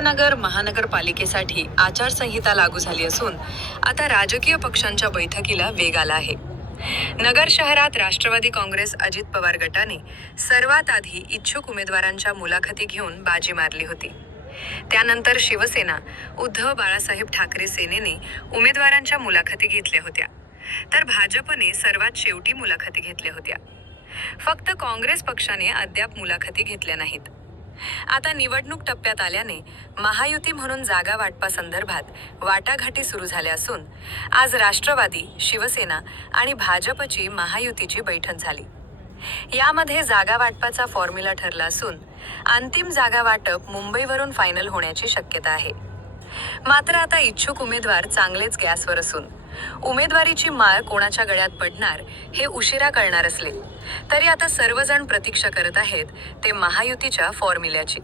अहमदनगर महानगरपालिकेसाठी आचारसंहिता लागू झाली असून आता राजकीय पक्षांच्या बैठकीला वेग आला आहे. नगर शहरात राष्ट्रवादी काँग्रेस अजित पवार गटाने सर्वात आधी इच्छुक उमेदवारांच्या मुलाखती घेऊन बाजी मारली होती. त्यानंतर शिवसेना उद्धव बाळासाहेब ठाकरे सेनेने उमेदवारांच्या मुलाखती घेतल्या होत्या. तर भाजपने सर्वात शेवटी मुलाखती घेतल्या होत्या. फक्त काँग्रेस पक्षाने अद्याप मुलाखती घेतल्या नाहीत. आता निवडणूक टप्प्यात आल्याने महायुती म्हणून जागा वाटपासंदर्भात वाटाघाटी सुरू झाल्या असून आज राष्ट्रवादी शिवसेना आणि भाजपची महायुतीची बैठक झाली. यामध्ये जागा वाटपाचा फॉर्म्युला ठरला असून अंतिम जागा वाटप मुंबईवरून फायनल होण्याची शक्यता आहे. मात्र आता इच्छुक उमेदवार चांगलेच गॅसवर असून. उमेदवारीची माळ कोणाच्या गळ्यात पडणार हे उशिरा कळणार असले. तरी आता सर्वजण प्रतीक्षा करत आहेत ते महायुतीच्या फॉर्म्युल्याची.